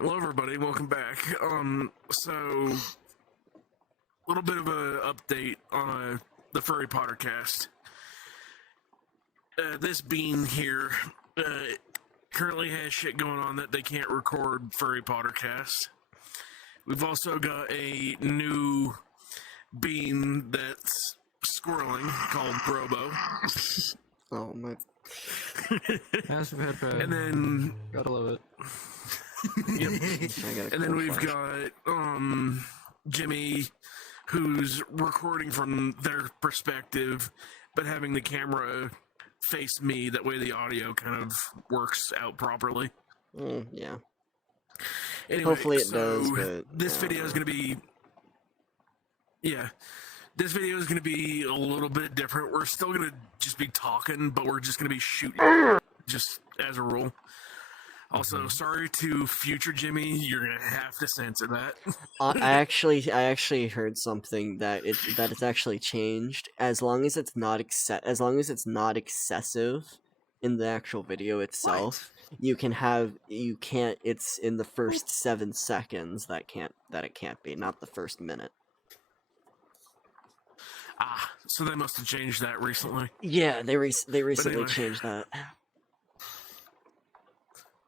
Hello, everybody. Welcome back. So a little bit of a update on the Furry Pottercast. This bean here currently has shit going on that they can't record Furry Pottercast. We've also got a new bean that's squirreling called Robo. Oh my! Massive head pad. And then Gotta love it. Yep. And then we've got Jimmy, who's recording from their perspective, but having the camera face me. That way, the audio kind of works out properly. Yeah. Anyway, Hopefully it does. But this video is going to be, this video is going to be a little bit different. We're still going to just be talking, but we're just going to be shooting, just as a rule. Also, sorry to future Jimmy, you're gonna have to censor that. I actually heard something that it's actually changed. As long as it's not excessive in the actual video itself, you can't. It's in the first 7 seconds that it can't be, not the first minute. Ah, so they must have changed that recently. Yeah, they recently anyway. changed that.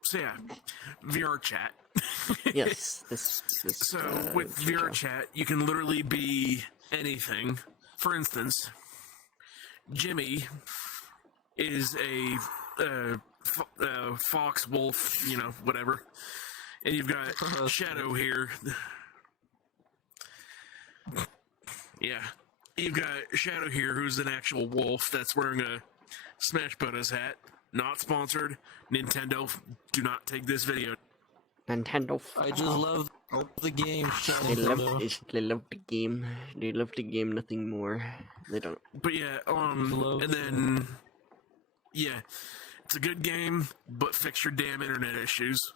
So yeah, VR chat. Yes, So with VR chat, you can literally be anything. For instance, Jimmy is a fox, wolf, whatever, and you've got Shadow here. Yeah, you've got Shadow here, who's an actual wolf that's wearing a Smash Brothers hat. Not sponsored. Nintendo, do not take this video. Nintendo. I just love the game. They love the game. They love the game. Nothing more. They don't. But yeah, and then it's a good game, but fix your damn internet issues.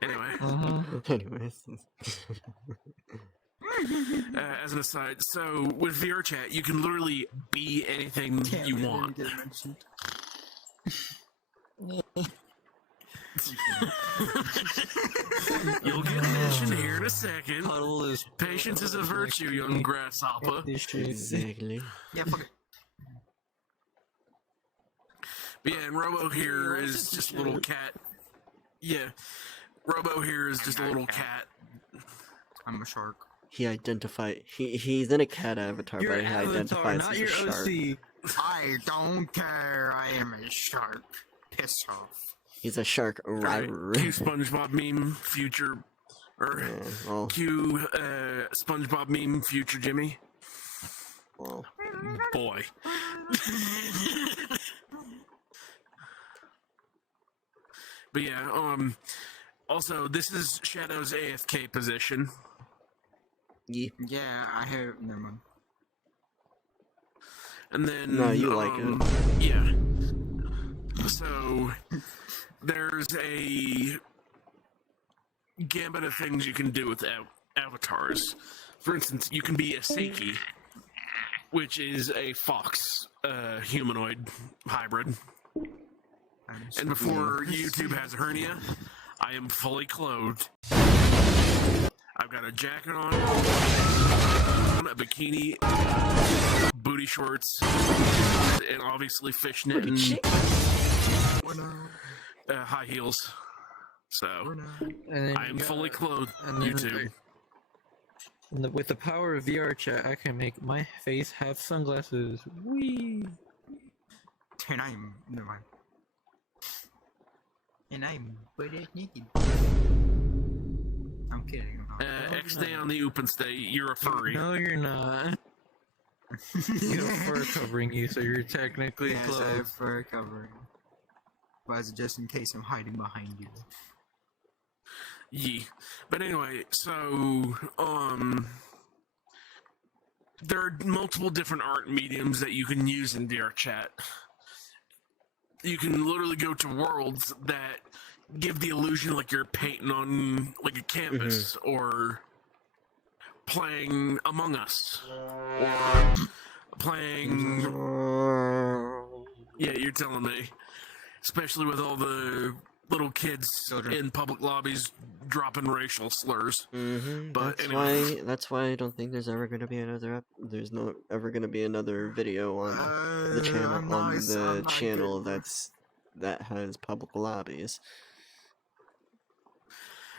Anyway. Anyways. As an aside, so with VR chat, you can literally be anything you want. You'll get mentioned here in a second. Patience is a virtue, young grasshopper. Exactly. Yeah, fuck it. But yeah, and Robo here is just a little cat. Yeah, Robo here is just a little cat. I'm a shark. He's in a cat avatar, but he identifies as a shark. I don't care. I am a shark. Piss off. He's a shark. Right. Cue SpongeBob meme future, cue SpongeBob meme future Jimmy. Well. Boy. But yeah, also this is Shadow's AFK position. Yeah, I have. Never mind. And then no, you like it. Yeah. So there's a gambit of things you can do with avatars. For instance, you can be a Seiki, which is a fox humanoid hybrid. And before YouTube has a hernia, I am fully clothed. I've got a jacket on, a bikini, booty shorts, and obviously fishnet and high heels. So I am fully clothed. YouTube. With the power of VR chat, I can make my face have sunglasses. Whee! And I'm. Never mind. And I'm butt naked. I'm kidding. X-Day on the Open State, you're a furry. No, you're not. You have fur covering you, so you're technically yes, clothed. I have fur covering. But just in case I'm hiding behind you. Yeah. But anyway, so, there are multiple different art mediums that you can use in VR chat. You can literally go to worlds that give the illusion like you're painting on like a canvas or playing Among Us or playing yeah, you're telling me, especially with all the little kids Children. in public lobbies dropping racial slurs. But That's anyway. why. That's why I don't think there's ever gonna be another. There's no ever gonna be another video on the channel I'm on nice, the I'm not channel good. that has public lobbies.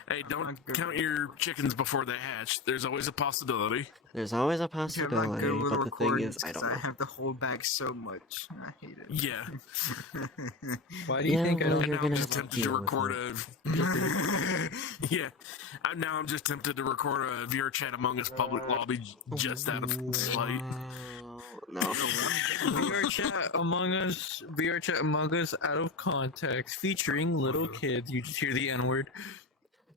Hey, don't not good. count your chickens before they hatch. There's always a possibility. There's always a I'm not possibility, good with but the thing is, recordings I don't 'cause know. I have to hold back so much. I hate it. Yeah. Why do you Yeah, think I well, don't? And you're now I'm gonna just have to tempted to deal with record it. a. Yeah. Now I'm just tempted to record a VR chat Among Us public lobby just out of spite. No. VR chat Among Us out of context, featuring little kids. You just hear the N word.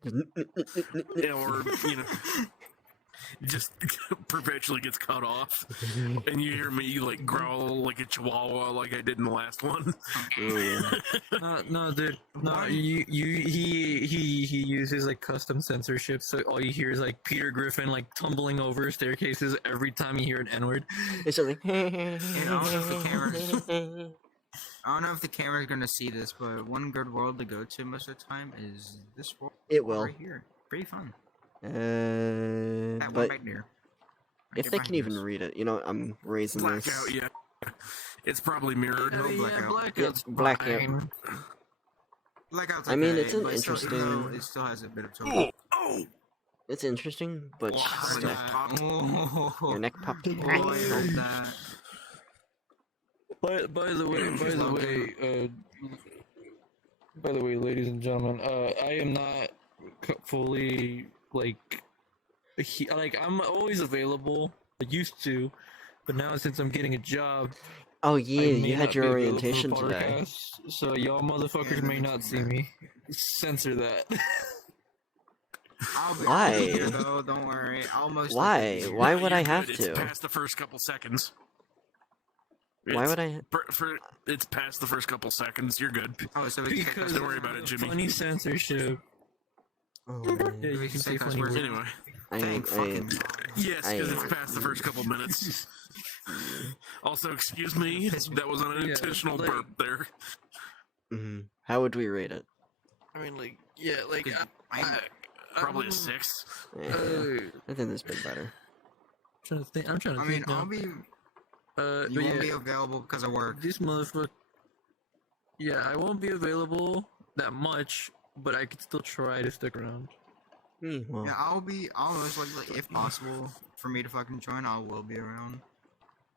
Or, just perpetually gets cut off. And you hear me, like, growl like a chihuahua like I did in the last one. No, dude. No, he uses like custom censorship, so all you hear is like Peter Griffin like tumbling over staircases every time you hear an N word. It's just like. I don't know if the camera's gonna see this, but one good world to go to most of the time is this world It will. right here. Pretty fun. That one But right there. if Get they behind can even this. read it, I'm raising Blackout, this. yeah. It's probably mirrored. No blackout. Blackout's Blackout. fine. Blackout's I mean, okay, it's an but interesting- it still has a bit of Oh, total. oh! It's interesting, but Oh, still, my neck popped. your neck popped. Boy, I hope that. By the way, ladies and gentlemen, I am not fully like I'm always available. I used to, but now since I'm getting a job, Oh I yeah, may you had not your be available for orientation today. podcasts, so y'all motherfuckers may not see me. Censor that. I'll be Why? here, though, don't worry. I'll most Why? likely be here. Why No, would you're I have good. to? It's past the first couple seconds. Why would I? It's past the first couple seconds. You're good. Oh, so we Because Don't worry about it, Jimmy. funny censorship. Oh, Yeah, man. you We can can say say cuss funny words. words. Anyway, Thank fucking God. yes, because it's I- past the first couple minutes. Also, excuse me, that was an unintentional like- burp there. Mhm. How would we rate it? I mean, like, yeah, like Probably I'm, a 6. Yeah, I'm I think this been better. trying to think. I'm trying to I mean, think now. I'll be. You You but won't yeah, be available because of work. this motherfucker. Yeah, I won't be available that much, but I could still try to stick around. Well, Yeah, I'll most likely, if possible, for me to fucking join, I will be around.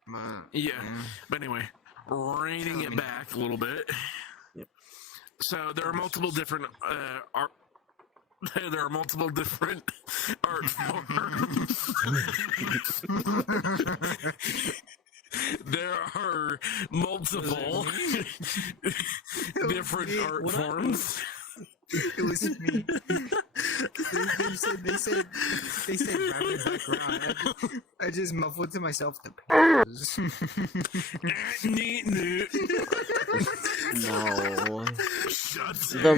But Yeah. But anyway, reining it back a little bit. Yep. So there are multiple different art. There are multiple different art forms. There are multiple different art forms. It was me. they said rapid background. I just muffled to myself the no. Shut The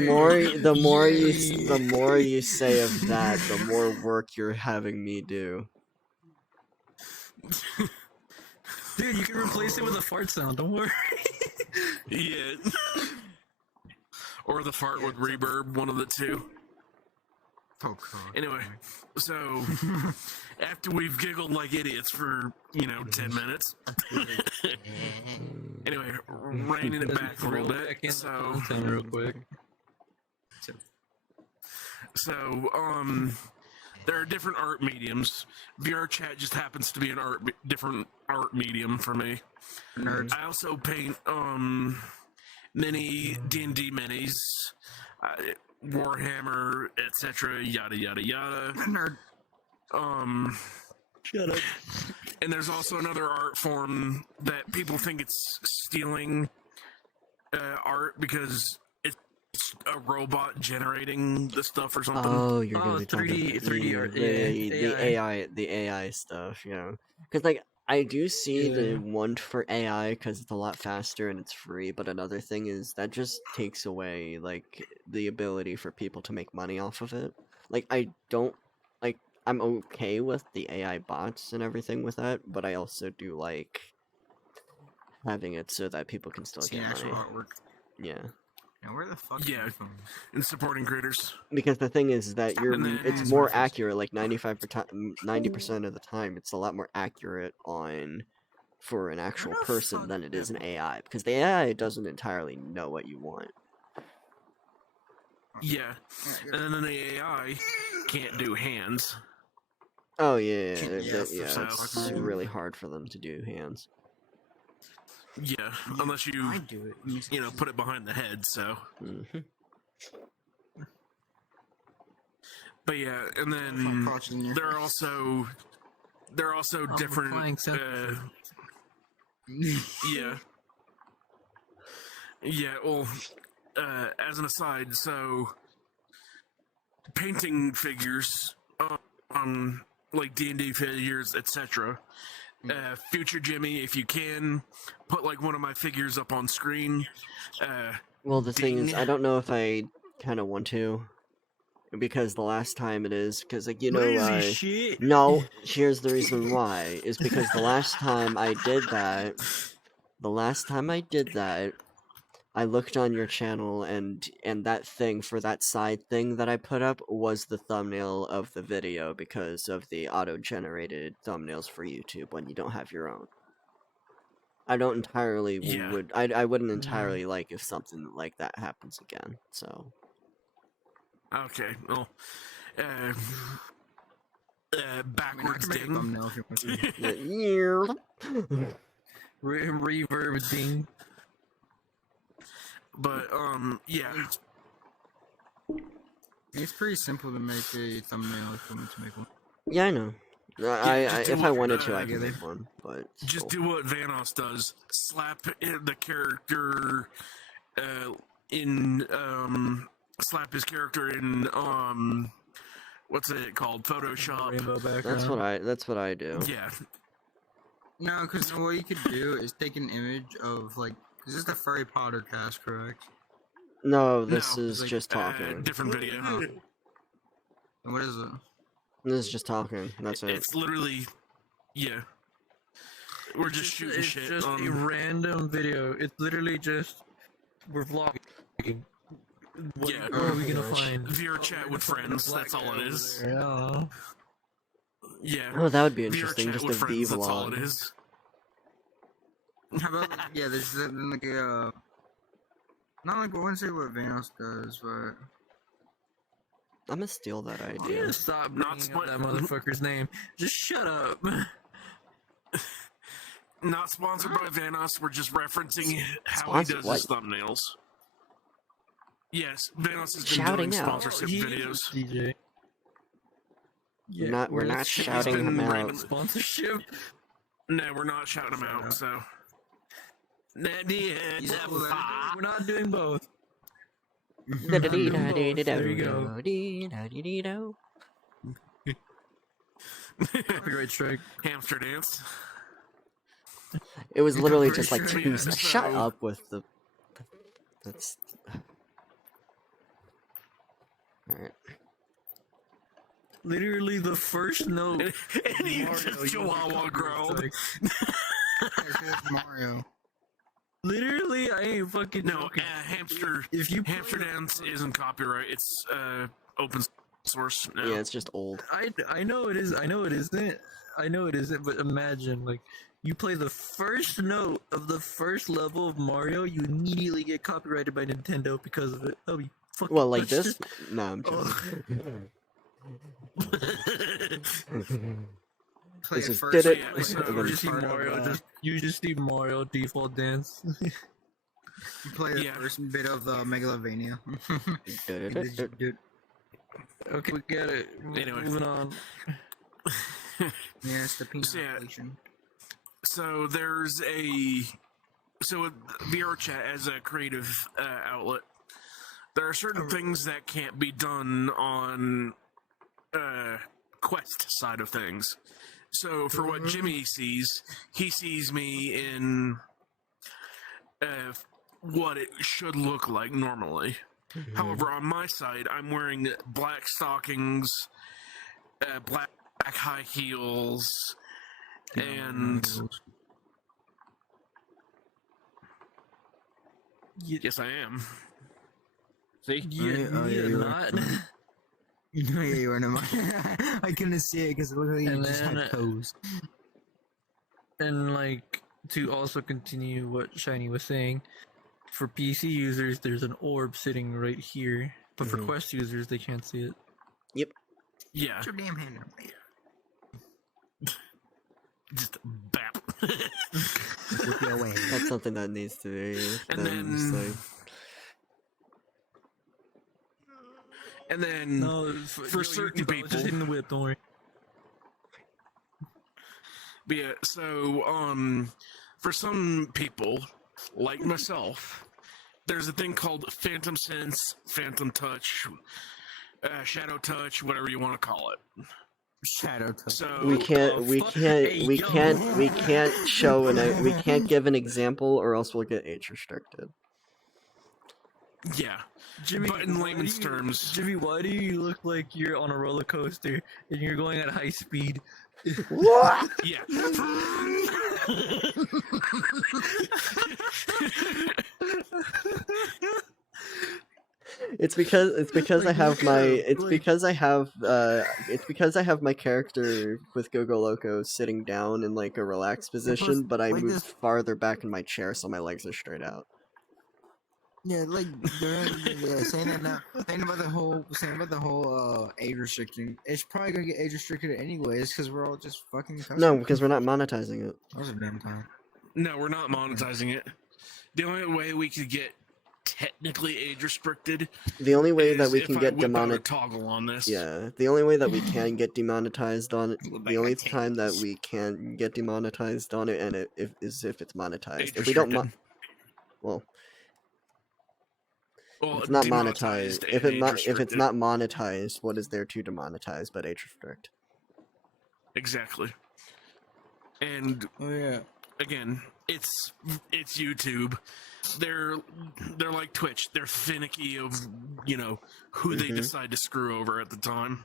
more you say of that, the more work you're having me do. Dude, you can replace it with a fart sound. Don't worry. Yeah. Or the fart with reverb, one of the two. Oh, God. Anyway, so after we've giggled like idiots for, 10 minutes. Anyway, reining it back a little bit. So, real quick. there are different art mediums. VR chat just happens to be different art medium for me. Nerds. I also paint mini D&D minis, Warhammer, etc. Yada yada yada. Nerd. Shut up. And there's also another art form that people think it's stealing art because it's a robot generating the stuff or something. Oh, you're Oh, gonna be 3D talking art, the AI stuff, Because like I do see the Yeah. one for AI because it's a lot faster and it's free, but another thing is that just takes away like the ability for people to make money off of it. Like I don't like I'm okay with the AI bots and everything with that, but I also do like having it so that people can still See get actual money. artwork. Yeah. Now where the fuck? Yeah. Are my phones? and supporting creators. Because the thing is that And then it's his more reference. accurate. Like 90% of the time, it's a lot more accurate for an actual the person fuck than it is am an I? AI. Because the AI doesn't entirely know what you want. Yeah, and then the AI can't do hands. Oh yeah, Yeah, so- it's really hard for them to do hands. Yeah, unless you I do it. Let me see. put it behind the head. So, Hmm. but yeah, and My then crotch is in your there are face. also I'm different. applying censorship. Yeah, yeah. Well, as an aside, so painting figures on like D&D figures, etc. Future Jimmy, if you can, put like one of my figures up on screen. Well, the thing is, Ding. I don't know if I kind of want to, because the last time because like Lazy shit. no, here's the reason why is because the last time I did that, I looked on your channel and that thing for that side thing that I put up was the thumbnail of the video because of the auto-generated thumbnails for YouTube when you don't have your own. I don't entirely Yeah. I wouldn't entirely like if something like that happens again. So Okay, well, I mean, I backwards can make a ding. thumbnail if you want to. yeah. Reverb ding. But yeah, It's pretty simple to make a thumbnail if you want to make one. Yeah, I know. just do If I what, wanted to, I yeah, can make one, but just still. do what Vanos does. Slap the character in slap his character in what's it called? Photoshop. Rainbow background. That's what I do. Yeah, No, because what you could do is take an image of like, is this the furry Potter cast, correct? No, this No, is like, just talking. different video. And what is it? This is just talking. That's it. It's literally, yeah. We're just shooting it's shit. just a random video. It's literally just we're vlogging. What, Yeah. what are we gonna gosh. find? VR chat with friends. That's all it is. Yeah. Yeah. Oh, that would be VR interesting. chat Just with a V friends. That's all it vlog. is. How about like, yeah, there's like a not like I wouldn't say what Vanos does, but I'm gonna steal that I'm idea. gonna stop Not bringing up that split- motherfucker's name. Just shut up. Not sponsored by Vanos. We're just referencing how Sponsored he does what? his thumbnails. Yes, Vanos has been Shouting doing out. sponsorship He videos. is DJ. We're not let's- shouting been him out. random- Sponsorship. No, we're not shouting him out. So. We're not doing both. Da-da-dee-da-dee-da-do-do-dee-da-dee-dee-do. Copyright strike. Hamster dance. It was literally just like Very two. true. Shut So- up with the. That's. Alright. Literally the first note. And you Mario, just you chihuahua get growled. copyright strike. it's Mario. Literally, I ain't fucking No, joking. hamster If you hamster dance isn't copyright. It's open source now. Yeah, it's just old. I know it is. I know it isn't. I know it isn't. But imagine, like, you play the first note of the first level of Mario, you immediately get copyrighted by Nintendo because of it. That'll be fucking. Well, like that's this. just- No, I'm joking. Play This it is- first. did it. yeah, Like, so and you then just see part of, Mario. You just see Mario default dance. you play the Yeah. first bit of the Megalovania. Dude, Okay, we get it. Anyway. Moving on. yeah, it's the peanut So, yeah. inflation. So there's so VR chat as a creative outlet. There are certain things that can't be done on Quest side of things. So for what Jimmy sees, he sees me in what it should look like normally. However, on my side, I'm wearing black stockings, black high heels, and yes, I am. See? Yeah, you not. are. No, yeah, you are. Never mind. I couldn't see it because literally you And just then- had toes. And like to also continue what Shiny was saying, for PC users, there's an orb sitting right here, but for Mhm. Quest users, they can't see it. Yeah. Put your damn hand up. Just bap. Whip your way. That's something that needs to be. And just, then- And then No, for certain I was just people- hitting the whip. Don't worry. But yeah, so for some people, like myself, there's a thing called Phantom Sense, Phantom Touch, Shadow Touch, whatever you want to call it. Shadow touch. So we can't, we fuck? can't, Hey, we yo. can't, we can't show we can't give an example, or else we'll get age restricted. yeah, Jimmy, but in why layman's do you- terms, Jimmy, why do you look like you're on a roller coaster and you're going at high speed? What? yeah. It's because I Like, have look my at him, it's like- because I have my character with Gogo Loco sitting down in like a relaxed position, but I like moved this- farther back in my chair so my legs are straight out. Yeah, like yeah, saying that now. Saying about the whole age restriction. It's probably gonna get age restricted anyways because we're all just fucking. No, because we're not monetizing it. That was a damn time. No, we're not monetizing it. The only way we could get technically age restricted The only way that is we if can I get whip out a demonetized. toggle on this. Yeah, the only way that we can get demonetized on it, Look the back only my time that tails. we can get demonetized on it, and is if it's monetized. Age If we don't, restricted. well, Well, it's not demonetized monetized. and If age if it's restricted. not monetized, what is there to demonetize but age restrict? Exactly. And Oh yeah. again, it's YouTube. They're like Twitch. They're finicky of who they Mhm. decide to screw over at the time.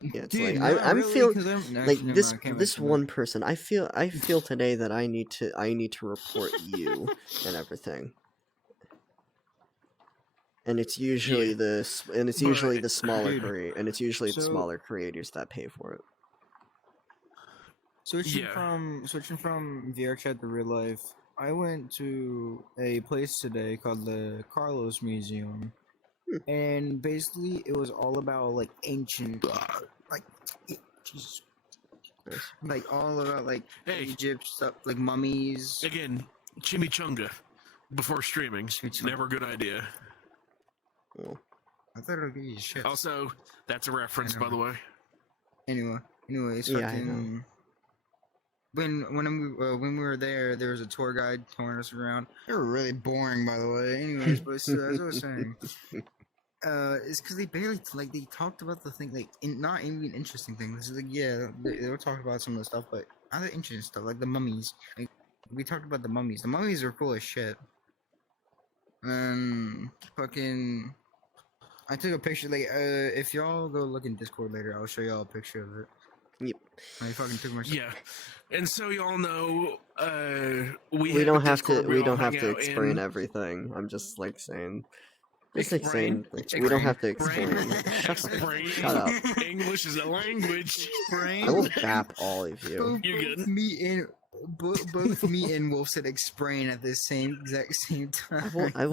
Yeah, it's Dude, like not I'm really, feel 'cause I'm- no, like actually, never this mind, I can't this mention that. one person. I feel today that I need to report you and everything. And it's usually Yeah. usually But, the smaller dude, and it's usually the so- smaller creators that pay for it. Switching Yeah. from VR chat to real life, I went to a place today called the Carlos Museum, and basically it was all about like ancient, Jesus, like all about like Hey. Egypt stuff, like mummies. Again, chimichanga before streaming. Chimichanga. Never a good idea. Well, I thought it would be shit. Also, that's a reference, I by know. the way. Anyways, Yeah, I fucking. When we were there was a tour guide touring us around. They were really boring, by the way. Anyways, but as I was saying, it's because they barely they talked about the thing not even interesting things. Like they were talking about some of the stuff, but other interesting stuff like the mummies. Like, we talked about the mummies. The mummies are cool as shit. Fucking. I took a picture. If y'all go look in Discord later, I'll show y'all a picture of it. Yep. I fucking took my. Yeah. And so y'all know, we don't a have to Discord we we all don't have hang to out explain in. everything. I'm just like saying. Explain. We don't have to Explain. explain. Explain. Shut up. English is a language. I will bap all of you. Both, You both good? both me and Wolf said explain at the exact same time. I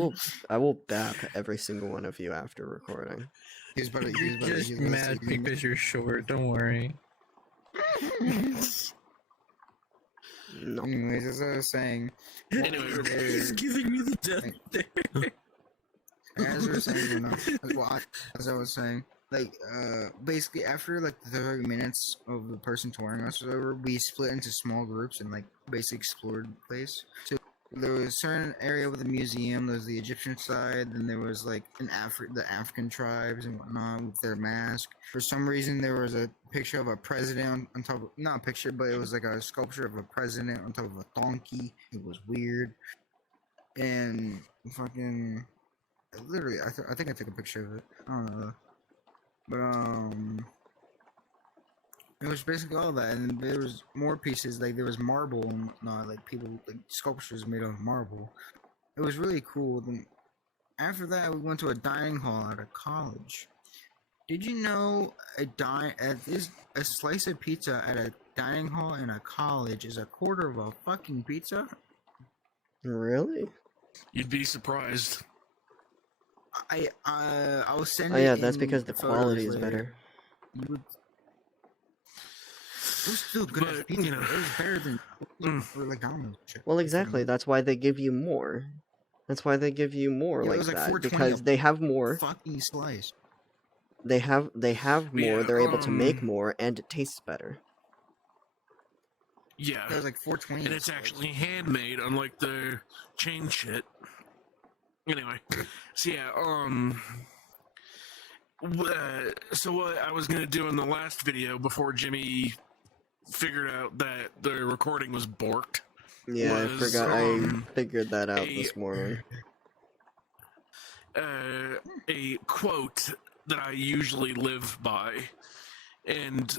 will bap every single one of you after recording. He was about to, You're just mad because you're short. Don't worry. No. Anyways, as I was saying, Anyway, He's giving me the death stare. as we were saying, as I was saying, basically after the 30 minutes of the person touring us was over, we split into small groups and basically explored the place. So there was a certain area with the museum. There was the Egyptian side. Then there was the African tribes and whatnot with their mask. For some reason, there was a picture of a president on top of, not a picture, but it was like a sculpture of a president on top of a donkey. It was weird. And fucking, literally, I think I took a picture of it. I don't know. But it was basically all that, and there was more pieces. There was marble and whatnot, sculptures made of marble. It was really cool. after that, we went to a dining hall at a college. Did you know a slice of pizza at a dining hall in a college is a quarter of a fucking pizza? Really? You'd be surprised. I was Oh sending. yeah, that's because the photos quality is later. better. You would. It was still good as But, pizza. you know, It was better than mm. for like Domino's shit. Well, exactly. That's why they give you more. That's why they give you more Yeah, it like was like that, $4.20 because they have more. fucking slice. They have more. Yeah, They're able to make more, and it tastes better. Yeah. It was like $4.20. And it's actually handmade, unlike the chain shit. Anyway, so yeah, so what I was gonna do in the last video before Jimmy figured out that the recording was borked. Yeah, I Was, forgot. I figured that out a- this morning. A quote that I usually live by, and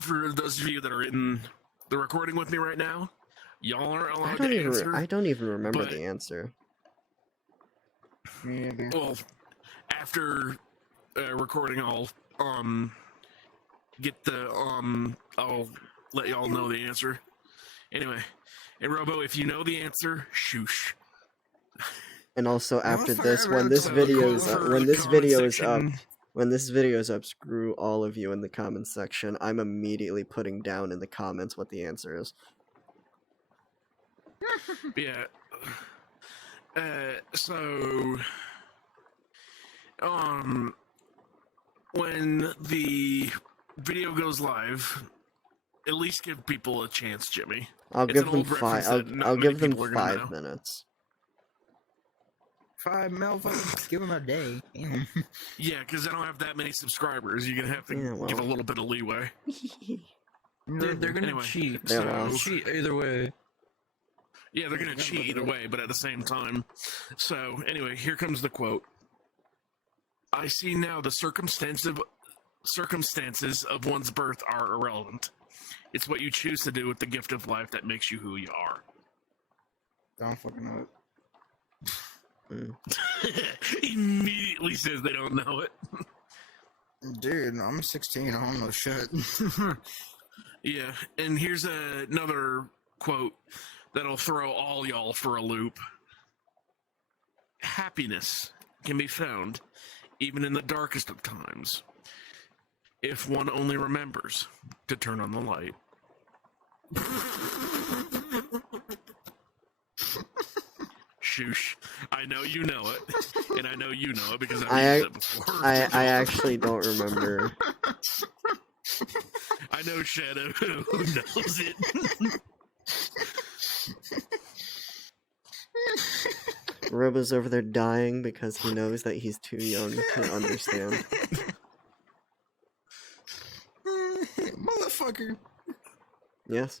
for those of you that are in the recording with me right now, y'all aren't allowed to answer. I don't even remember but- the answer. Well, after recording, I'll get the I'll let y'all know the answer. Anyway, and Robo, if you know the answer, shoosh. And also after Motherfucker, this, when ever this So, video's for when the this comment video is up, section- when this video's up, screw all of you in the comments section. I'm immediately putting down in the comments what the answer is. Yeah. So, when the video goes live, at least give people a chance, Jimmy. I'll It's give an them old 5. reference that not I'll many give them people are gonna 5 know. minutes. 5 motherfuckers. Give him a day. Damn. Yeah, because I don't have that many subscribers. You're gonna have to Yeah, well. give a little bit of leeway. They're gonna Anyway, cheat. They're So lost. cheat either way. Yeah, they're gonna cheat either way, but at the same time. So anyway, here comes the quote. I see now the circumstances of one's birth are irrelevant. It's what you choose to do with the gift of life that makes you who you are. Don't fucking know Immediately says they don't know it. it. Dude, I'm 16. I don't know shit. Yeah, and here's another quote that'll throw all y'all for a loop. Happiness can be found even in the darkest of times, if one only remembers to turn on the light. Shoosh. I know you know it, and I know you know it because I've used it before. I actually don't remember. I know Shadow who knows it. Robo's over there dying because he knows that he's too young to understand. Motherfucker. Yes?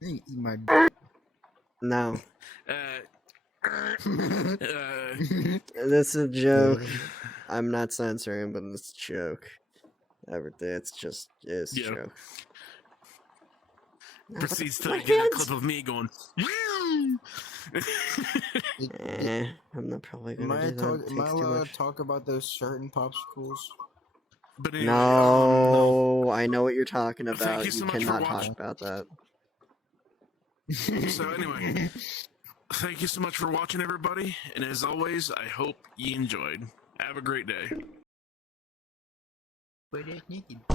You eat my No. Uh, This is a joke. I'm not censoring, but it's a joke. It's a Yeah. joke. proceeds to My get a hands! clip of me going. I'm not probably Am gonna I, do that. talk, It am I takes too allowed much. to talk about those certain popsicles? But anyway, No, I know what you're talking Thank about. you so You much for cannot talk watching. about that. So anyway, thank you so much for watching, everybody. And as always, I hope you enjoyed. Have a great day. But it's naked.